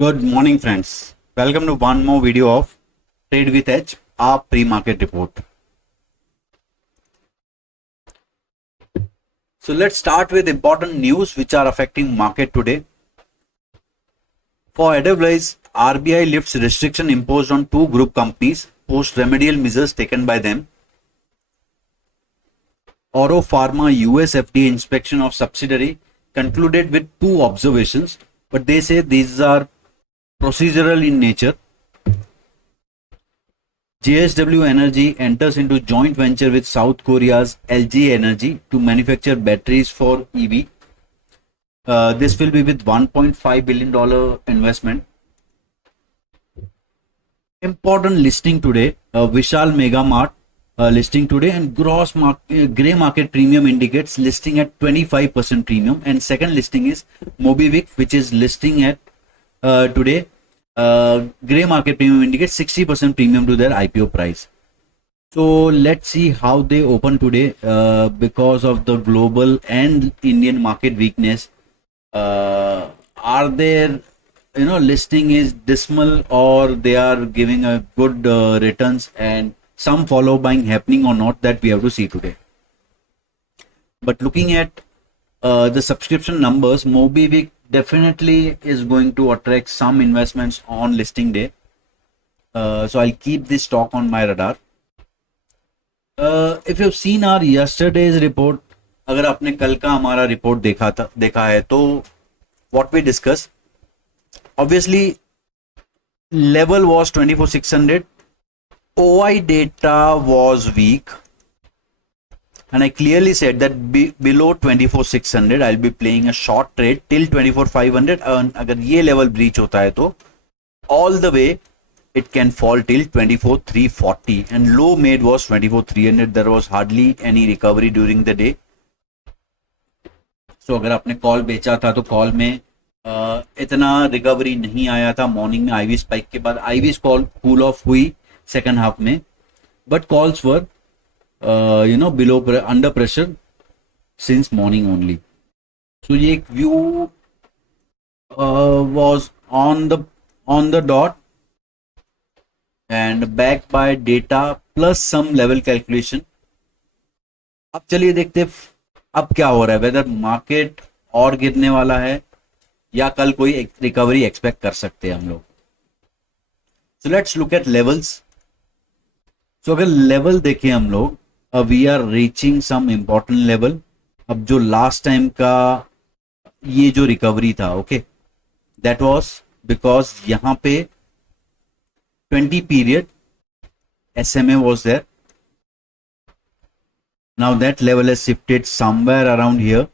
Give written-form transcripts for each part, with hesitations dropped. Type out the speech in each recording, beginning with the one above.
Good morning, friends. Welcome to one more video of Trade with Edge, our pre-market report. So let's start with important news which are affecting market today. For Edelweiss, RBI lifts restriction imposed on two group companies post remedial measures taken by them. Oro Pharma US FDA inspection of subsidiary concluded with two observations, but they say these are procedural in nature. JSW Energy enters into joint venture with South Korea's LG Energy to manufacture batteries for EV. This will be with $1.5 billion investment. Important listing today, Vishal Mega Mart listing today, and grey market premium indicates listing at 25% premium, and second listing is Mobivic, which is listing at today. Grey market premium indicates 60% premium to their IPO price. So let's see how they open today. Because of the global and Indian market weakness, are there listing is dismal, or they are giving a good returns and some follow buying happening or not, that we have to see today. But looking at the subscription numbers, Mobivic definitely is going to attract some investments on listing day. So I'll keep this stock on my radar. If you've seen our yesterday's report, अगर आपने कल का हमारा report देखा है तो what we discussed, obviously level was 24,600. OI data was weak, and I clearly said that below 24,600 I'll be playing a short trade till 24,500. अगर ये level breach होता है तो all the way it can fall till 24,340, and low made was 24,300. There was hardly any recovery during the day. So अगर आपने call बेचा था तो कॉल में इतना रिकवरी नहीं आया था. मॉर्निंग में आईवी स्पाइक के बाद आईवी कॉल कूल ऑफ हुई सेकंड हाफ में, but calls were below under pressure since morning only. So ये एक view was on the dot and backed by data plus some level calculation. अब चलिए देखते अब क्या हो रहा है, वेदर मार्केट और गिरने वाला है या कल कोई रिकवरी एक्सपेक्ट कर सकते हैं हम लोग. So let's look at levels. So अगर लेवल देखें हम लोग, we are reaching some important level. अब जो लास्ट टाइम का ये जो रिकवरी था, ओके, दैट वाज बिकॉज यहां पे 20 period SMA was there. Now that level has shifted somewhere around here.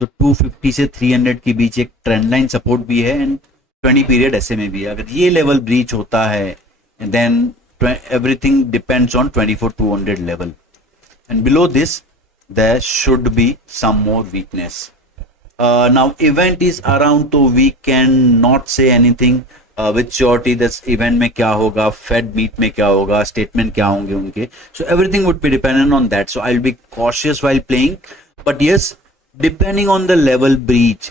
तो 250 से 300 के बीच एक ट्रेंड लाइन सपोर्ट भी है एंड 20 पीरियड SMA भी है. अगर ये लेवल ब्रीच होता है then everything depends on 24,200 level, and below this there should be some more weakness. Now event is around, so we cannot say anything with surety that event में क्या होगा, Fed meet में क्या होगा, statement क्या होंगे उनके. So everything would be dependent on that. So I'll be cautious while playing, but yes, depending on the level breach,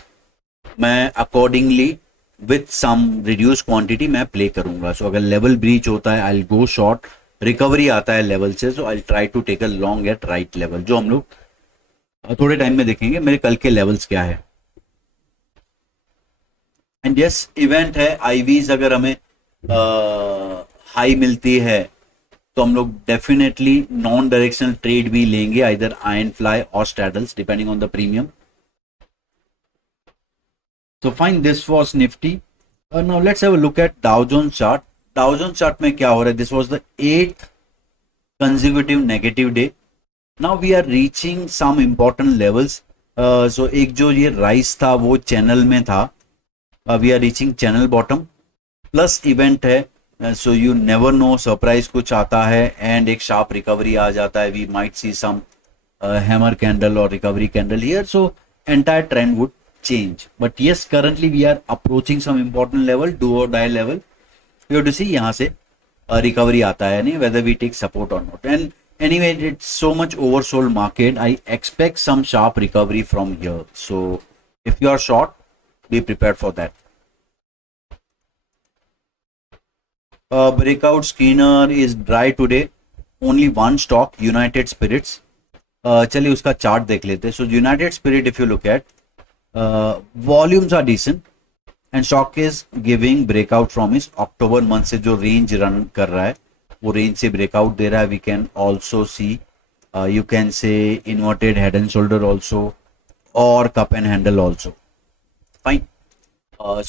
मैं accordingly with some reduced quantity मैं play करूंगा. So अगर level breach होता है I'll go short, recovery आता है level से, so I'll try to take a long at right level, जो हम लोग थोड़े टाइम में देखेंगे मेरे कल के levels क्या है. एंड यस, इवेंट है. आईवीज अगर हमें हाई मिलती है तो हम लोग डेफिनेटली नॉन डायरेक्शनल ट्रेड भी लेंगे, आइदर आयरन फ्लाई और straddles depending on the premium. So fine, this was nifty. Now let's have a look at Dow Jones chart. Dow Jones chart में क्या हो रहा है? This was the 8th consecutive negative day. Now we are reaching some important levels. So एक जो ये rice था वो चैनल में था. We are reaching channel bottom. Plus event है. So you never know, surprise कुछ आता है and एक sharp recovery आ जाता है. We might see some hammer candle or recovery candle here. So entire trend would change. But yes, currently we are approaching some important level, do or die level. You have to see यहाँ से recovery आता है नहीं, whether we take support or not. And anyway, it's so much oversold market. I expect some sharp recovery from here. So if you are short, be prepared for that. breakout screener is dry today, only one stock, United Spirits. चलिए उसका chart देख लेते हैं. So United Spirit, if you look at, volumes are decent and stock is giving breakout from his October month से जो range run कर रहा है वो range से breakout दे रहा है. We can also see, you can say inverted head and shoulder also और cup and handle also. Fine.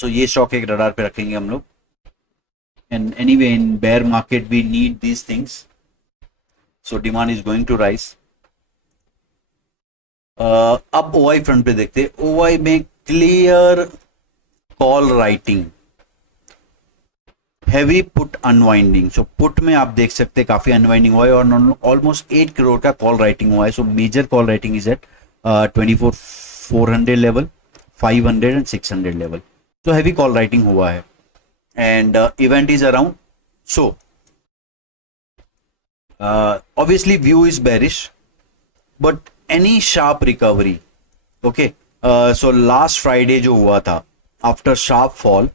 So ये stock एक radar पे रखेंगे हम लोग. And anyway, in bear market we need these things, so demand is going to rise. अब OI front पे देखते हैं. OI में clear call writing, heavy put unwinding. So put में आप देख सकते हैं काफी अनवाइंडिंग हुआ है और ऑलमोस्ट 8 करोड़ का कॉल राइटिंग हुआ है. So major call writing is at 24,400 level, 500 and 600 level. तो हैवी कॉल राइटिंग हुआ है and event is around. So obviously view is bearish, but any sharp recovery, okay, so last Friday जो हुआ था after sharp fall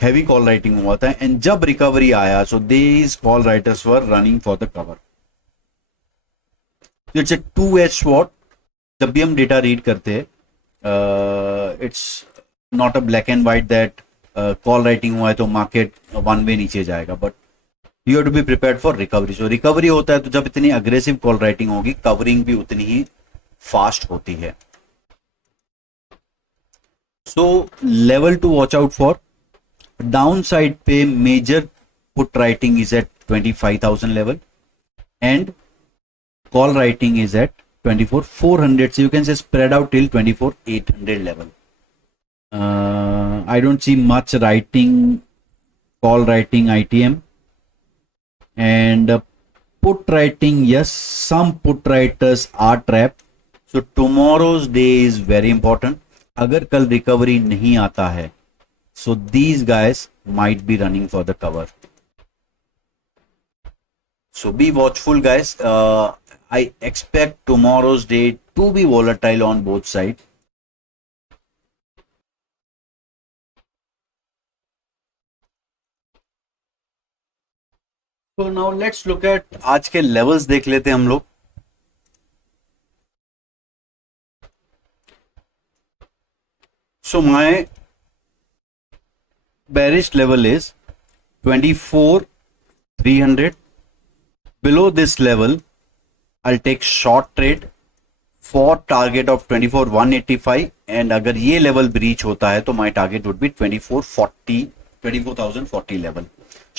heavy call writing हुआ था and जब recovery आया, so these call writers were running for the cover. So it's a two-edged sword. जब भी हम डेटा रीड करते हैं, it's not a black and white that call writing हुआ है तो मार्केट वन वे नीचे जाएगा, but you have to be prepared for recovery. So recovery होता है तो जब इतनी अग्रेसिव कॉल राइटिंग होगी, कवरिंग भी उतनी ही फास्ट होती है. So level to watch out for, down side पे major put writing is at 25,000 level and call writing is at 24,400. so you can say spread out till 24,800 level. I don't see much writing, call writing ITM, and put writing, yes, some put writers are trapped. So tomorrow's day is very important. अगर कल recovery नहीं आता है, so these guys might be running for the cover. So be watchful, guys. I expect tomorrow's day to be volatile on both sides. So now let's look at आज के levels देख लेते हैं हम लोग. So my bearish level is 24,300. Below this level, I'll take short trade for target of 24,185. And अगर ये level breach होता है तो my target would be 24,040 level.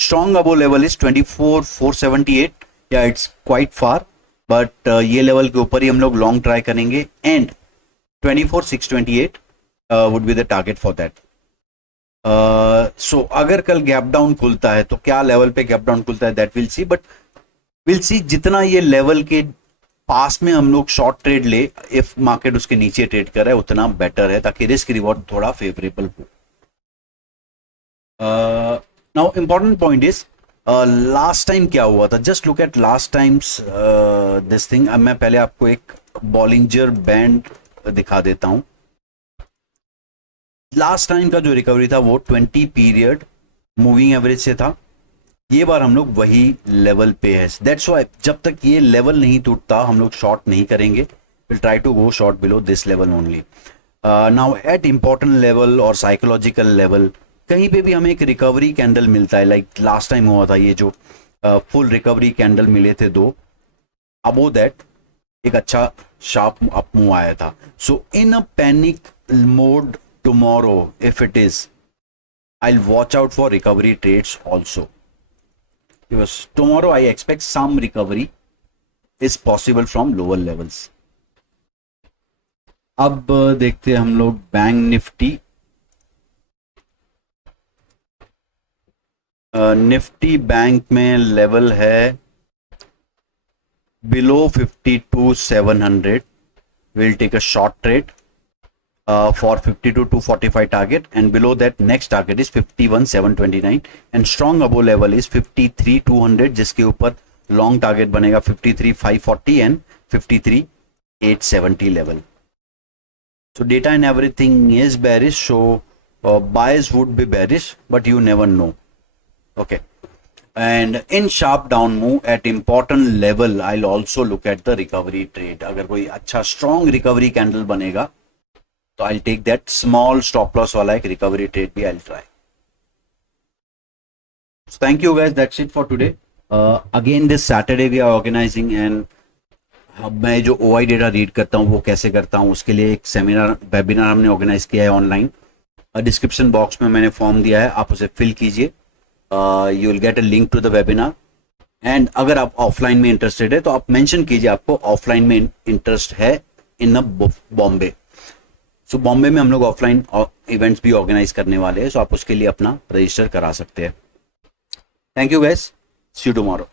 Strong above level is 24,478. Yeah, it's quite far, but ये level के ऊपर ही हम लोग long try करेंगे and 24,628 would be the target for that. So अगर कल गैप डाउन खुलता है तो क्या लेवल पे गैप डाउन खुलता है that we'll see, but we'll see जितना ये लेवल के पास में हम लोग शॉर्ट ट्रेड ले, इफ मार्केट उसके नीचे ट्रेड कर रहा है उतना बेटर है ताकि रिस्क रिवॉर्ड थोड़ा फेवरेबल हो. Now important point is last time क्या हुआ था. Just look at last times this thing. अब मैं पहले आपको एक बॉलिंजर बैंड दिखा देता हूं. लास्ट टाइम का जो रिकवरी था वो 20 पीरियड मूविंग एवरेज से था. ये बार हम लोग वही लेवल पे है. दैट्स व्हाई जब तक ये लेवल नहीं टूटता हम लोग शॉर्ट नहीं करेंगे. Will try to go short below this level only. Now at important level और साइकोलॉजिकल लेवल कहीं पे भी हमें एक रिकवरी कैंडल मिलता है. लाइक लास्ट टाइम हुआ था ये जो फुल रिकवरी कैंडल मिले थे दो. अबो दैट एक अच्छा शार्प अप मूव आया था. So in a panic mode tomorrow, if it is, I'll watch out for recovery trades also, because tomorrow I expect some recovery is possible from lower levels. अब देखते हैं हम लोग bank Nifty. Nifty bank में level है below 52,700. we'll take a short trade for 52,245 target, and below that next target is 51,729 and strong above level is 53,200 जिसके ऊपर long target बनेगा 53,540 and 53,870 level. So data and everything is bearish, so buyers would be bearish, but you never know. Okay, and in sharp down move at important level I'll also look at the recovery trade. अगर कोई अच्छा strong recovery candle बनेगा तो I'll take that small stop loss वाला एक recovery trade भी I'll try. So thank you guys, that's it for today. Again this Saturday we are organizing, and अब मैं जो OI डेटा रीड करता हूँ वो कैसे करता हूँ उसके लिए एक सेमिनार वेबिनार हमने ऑर्गेनाइज किया है ऑनलाइन. डिस्क्रिप्शन बॉक्स में मैंने फॉर्म दिया है, आप उसे फिल कीजिए. You will get a link to the webinar. And अगर आप ऑफलाइन में इंटरेस्टेड है तो आप मेंशन कीजिए आपको ऑफलाइन में इंटरेस्ट है इन बॉम्बे. सो बॉम्बे में हम लोग ऑफलाइन इवेंट्स भी ऑर्गेनाइज करने वाले हैं, सो आप उसके लिए अपना रजिस्टर करा सकते हैं. Thank you guys, see you tomorrow.